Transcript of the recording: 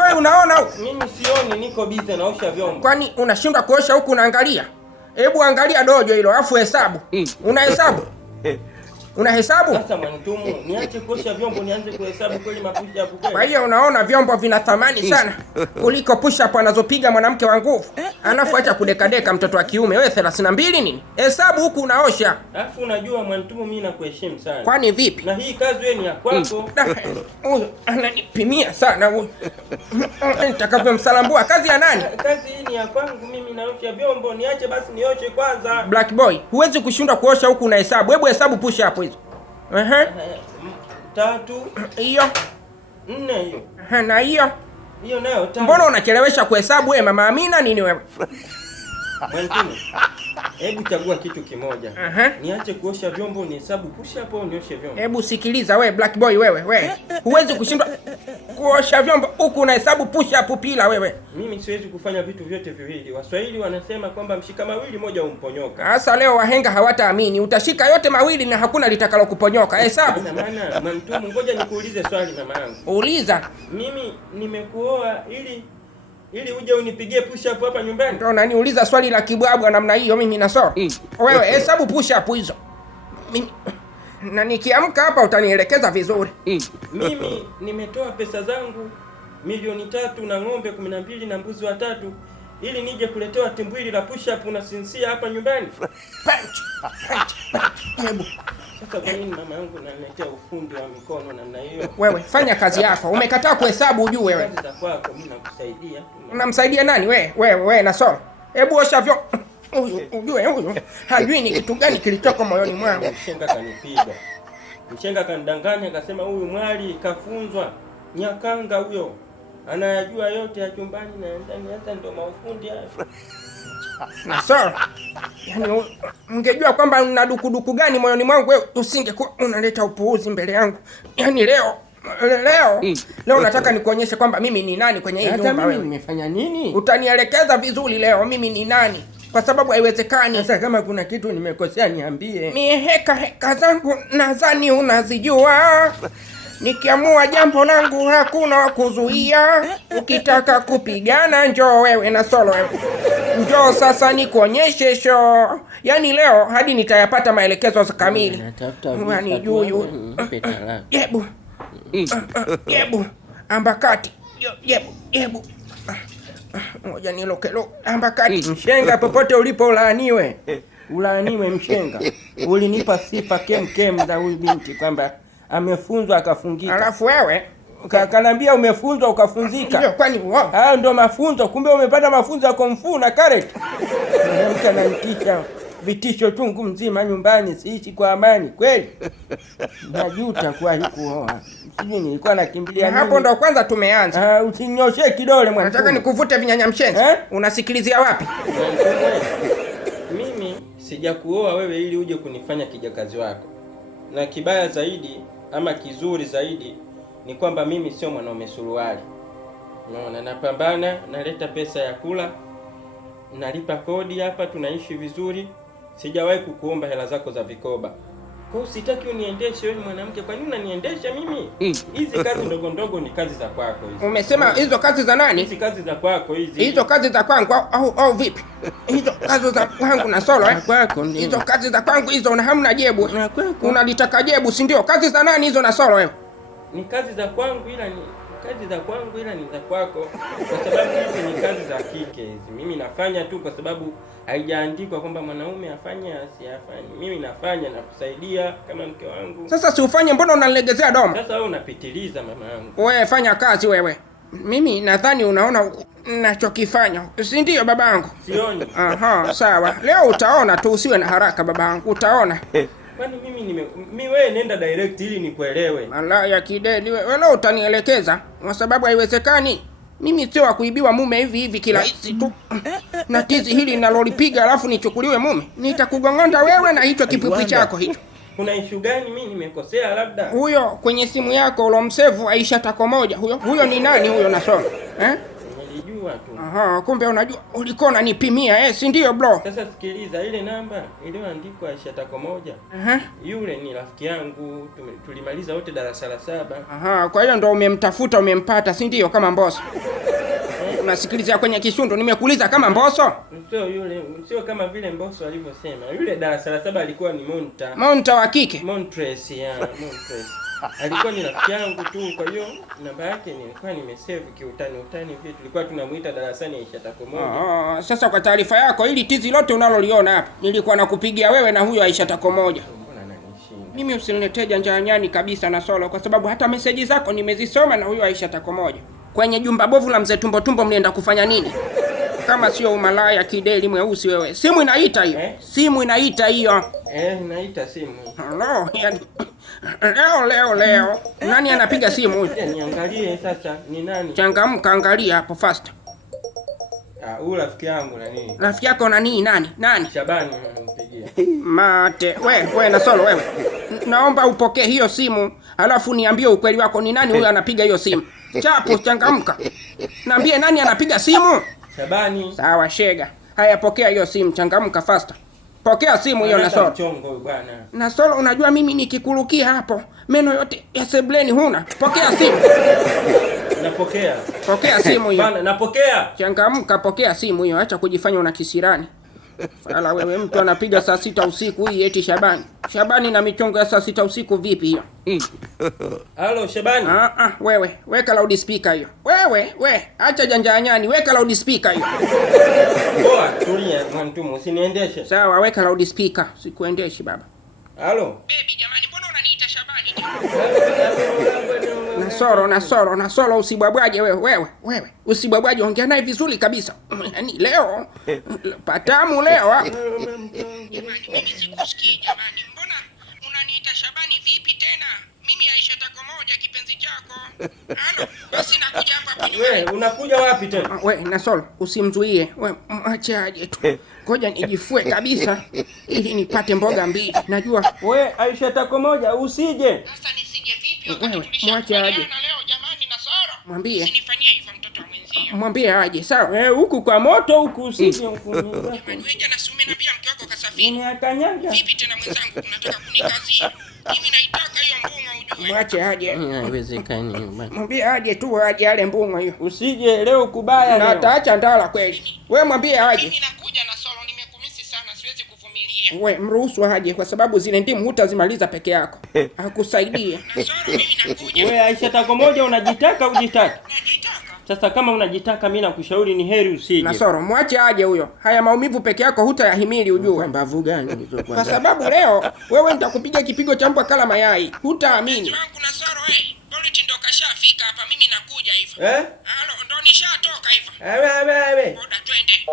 boy unaona huko? Mimi sioni, niko busy naosha vyombo. Kwani unashindwa kuosha huku unaangalia? Hebu angalia dojo hilo, alafu hesabu. Unahesabu? Unahesabu? Sasa Mwantumu, niache kuosha vyombo nianze kuhesabu kweli mapush up kweli. Kwa hiyo unaona vyombo vina thamani sana kuliko push up anazopiga mwanamke wa nguvu. Alafu acha kudekadeka mtoto wa kiume. Wewe 32 nini? Hesabu huku unaosha. Alafu unajua Mwantumu, mimi nakuheshimu sana. Kwani vipi? Na hii kazi wewe ni ya kwako. Huyu ananipimia sana huyu. Nitakavyomsalambua. Kazi ya nani? Kazi hii ni ya kwangu, mimi naosha vyombo, niache basi nioshe kwanza. Black boy, huwezi kushindwa kuosha huku una hesabu. Hebu hesabu push up hizo. 3 hiyo 4 hiyo. na hiyo Nayo 5. Mbona unachelewesha kuhesabu wewe mama Amina nini wewe? Mwantumu, hebu chagua kitu kimoja. Niache kuosha vyombo nihesabu push up au nioshe vyombo? Hebu sikiliza wewe Black boy wewe. Huwezi kushindwa kuosha vyombo huku unahesabu push up pila wewe. Mimi siwezi kufanya vitu vyote viwili. Waswahili wanasema kwamba mshika mawili moja umponyoka. Sasa leo wahenga hawataamini. Utashika yote mawili na hakuna litakalo kuponyoka. Hesabu. Ina maana Mwantumu, ngoja nikuulize swali mama yangu. Uliza. Mimi nimekuoa ili uje unipigie push up hapa nyumbani? Ndio nani uliza swali la kibwabwa namna hiyo mimi nasoma. Wewe hesabu push up hizo. Mimi na nikiamka hapa utanielekeza vizuri. Mimi nimetoa pesa zangu milioni 3 na ng'ombe 12 na mbuzi 3 ili nije kuletewa timbwili la push up na sinsia hapa nyumbani. Hebu sasa kwa nini mama yangu ananiletea ufundi wa mikono namna hiyo? Wewe fanya kazi yako. Umekataa kuhesabu ujue wewe. Kazi za kwako mimi nakusaidia. Unamsaidia nani wewe nasoma. Hebu osha vyo. Huyu hajui ni kitu gani kilitoka moyoni mwangu. Mshenga kanipiga. Mshenga kanidanganya akasema huyu mwali kafunzwa Nyakanga huyo. Anayajua yote ya chumbani na ndani, hata ndio maufundi hayo. Nasoma. Yaani ungejua kwamba una dukuduku gani moyoni mwangu wewe usingekuwa unaleta upuuzi mbele yangu. Yaani leo nataka nikuonyeshe kwamba mimi ni nani kwenye hii nyumba. Mimi nimefanya nini? Utanielekeza vizuri leo mimi ni nani. Kwa sababu haiwezekani. Sasa kama kuna kitu nimekosea niambie. Ni heka zangu nadhani unazijua. Nikiamua jambo langu hakuna wa kuzuia. Ukitaka kupigana njoo wewe na solo wewe. Njoo sasa nikuonyeshe show. Yaani leo hadi nitayapata maelekezo kamili. Yaani juu. Yebu. Ambakati. Yebu. Ngoja nilokelo ambakati. Mshenga popote ulipo ulaaniwe. Ulaaniwe mshenga. Ulinipa sifa kem za huyu binti kwamba amefunzwa akafungika. Alafu wewe kanambia umefunzwa ukafunzika. Ndio kwani wao. Hayo ndio mafunzo, kumbe umepata mafunzo ya kumfu na karate. Mwanamke ananitisha vitisho chungu mzima nyumbani, siishi kwa amani kweli. Najuta kwa kuoa. Sijui nilikuwa nakimbilia nini. Hapo ndo kwanza tumeanza. Usinyoshe kidole mwanangu. Nataka nikuvute vinyanya mshenzi. Unasikilizia wapi? Mimi sijakuoa wewe ili uje kunifanya kijakazi wako. Na kibaya zaidi ama kizuri zaidi ni kwamba mimi sio mwanaume suruali. Unaona, napambana, naleta pesa ya kula, nalipa kodi hapa, tunaishi vizuri. Sijawahi kukuomba hela zako za vikoba. Kwa hiyo sitaki uniendeshe wewe mwanamke. Kwa nini unaniendesha mimi? Hizi kazi ndogo ndogo ni kazi za kwako hizi. Umesema hizo kazi za nani? Hizi kazi za kwako hizi. Hizo kazi za kwangu au vipi? Hizo kazi za kwangu na solo kwako ndio. Hizo kazi za kwangu hizo na hamna jebu. Unalitaka jebu si ndio? Kazi za nani hizo na solo wewe? Ni kazi za kwangu ila ni za kwako. Kwa sababu hizi ni kazi za kike hizi. Mimi nafanya tu kwa sababu haijaandikwa kwamba mwanaume afanye asiyafanye. Mimi nafanya na kusaidia kama mke wangu. Sasa si ufanye, mbona unanilegezea domo? Sasa wewe unapitiliza mama yangu. Wewe fanya kazi wewe. Mimi nadhani unaona ninachokifanya. Si ndio babangu? Sioni. Aha, sawa. Leo utaona tu, usiwe na haraka babangu, utaona. Kwani mimi wewe nenda direct ili nikuelewe. Ala ya kideli wewe leo utanielekeza kwa sababu haiwezekani. Mimi sio wa kuibiwa mume hivi kila hizi tu. Na tizi hili ninalolipiga alafu nichukuliwe mume. Nitakugongonda wewe na hicho kipipi chako hicho. Kuna issue gani mimi nimekosea labda? Huyo kwenye simu yako ulomsave Aisha tako moja huyo ni nani huyo nasoma? Nilijua tu. Aha, kumbe unajua ulikuwa unanipimia si ndio bro? Sasa sikiliza, ile namba iliyoandikwa Aisha tako moja. Yule ni rafiki yangu, tulimaliza wote darasa la 7. Aha, kwa hiyo ndo umemtafuta umempata si ndio kama mbosi? Unasikilizia kwenye kishundo, nimekuuliza kama Mbosso. Sio kama vile Mbosso alivyosema. Yule darasa la 7 alikuwa ni Monta. Monta wa kike? Montres, Montres. Alikuwa ni rafiki yangu tu, kwa hiyo namba yake nilikuwa nimesave kiutani hivi. Tulikuwa tunamuita darasani Aisha Takomoja. Sasa kwa taarifa yako, ili tizi lote unaloliona hapa, nilikuwa nakupigia wewe na huyo Aisha Takomoja. Mimi usiniletee janjanyani kabisa na Solo, kwa sababu hata meseji zako nimezisoma na huyo Aisha Takomoja. Kwenye jumba bovu la mzee Tumbo Tumbo mlienda kufanya nini? Kama sio umalaya kideli mweusi wewe. Simu inaita hiyo. Simu inaita hiyo. Inaita simu. Hello, yani leo. Nani anapiga simu huyo? Niangalie sasa ni nani? Changamka, angalia hapo fast. Huyu rafiki yangu na nini? Rafiki yako na nini? Nani? Shabani anampigia. Mate, wewe na Solo wewe. Naomba upokee hiyo simu, alafu niambie ukweli wako, ni nani huyo anapiga hiyo simu? Chapo, changamka. Niambie nani anapiga simu? Shabani. Sawa shega. Haya, pokea hiyo simu, changamka faster. Pokea simu hiyo na Solo. Na Solo, unajua mimi nikikurukia hapo, meno yote ya sebleni huna. Pokea simu. Napokea. Pokea simu hiyo. Bana, napokea. Changamka, pokea simu hiyo. Acha kujifanya una kisirani. Fala wewe, mtu anapiga saa 6 usiku hii eti Shabani. Shabani na michongo ya saa 6 usiku vipi hiyo? Halo Shabani. Wewe, weka loudspeaker hiyo. Wewe, acha janjanyani, weka loudspeaker hiyo. Poa, tulia mwantumu, usiniendeshe. Sawa, weka loudspeaker, sikuendeshi baba. Halo. Baby jamani, mbona unaniita Shabani? Na Solo usibwabwaje wewe. Usibwabwaje, ongea naye vizuri kabisa. Yaani leo patamu leo. Jamani, mimi sikusikii jamani. Mbona unaniita Shabani vipi tena? Mimi Aisha Takomoja kipenzi chako. Halo, basi nakuja hapa nyumbani. Wewe unakuja wapi tena? Wewe na Solo usimzuie. Wewe acha aje tu. Ngoja nijifue kabisa ili nipate mboga mbili. Najua wewe Aisha Takomoja usije. Sasa nisije vipi wakati tulishakubaliana leo jamani na Solo? Mwambie. Usinifanyie hivyo mtoto wa mwenzio. Mwambie aje, sawa? Huku kwa moto huku usije huku. Jamani wewe jana si umeniambia mke wako kasafiri. Nimeakanyaga. Vipi tena mwenzangu, unataka kunikazia? Mimi naitaka hiyo mbunga ujue. Mwache aje. Haiwezekani. Mwambie aje tu, aje ale mbunga hiyo. Usije leo kubaya leo. Na ataacha ndala kweli. Wewe mwambie aje. Mimi nakuja na Solo, nimekumisi sana, siwezi kuvumilia. Wewe mruhusu aje, kwa sababu zile ndimu hutazimaliza peke yako. Akusaidie. Na Solo mimi nakuja. Wewe Aisha Takomoja unajitaka ujitaki? Najitaka. Sasa kama unajitaka mimi nakushauri ni heri usije. Na Solo, mwache aje huyo. Haya maumivu peke yako hutayahimili ujue. Mbavu gani? Kwa sababu leo wewe nitakupiga kipigo cha mbwa kala mayai. Hutaamini. Wangu na Solo Bolt ndo kashafika hapa, mimi nakuja hivyo. Halo, ndo nishatoka hivyo. Wewe. Boda twende.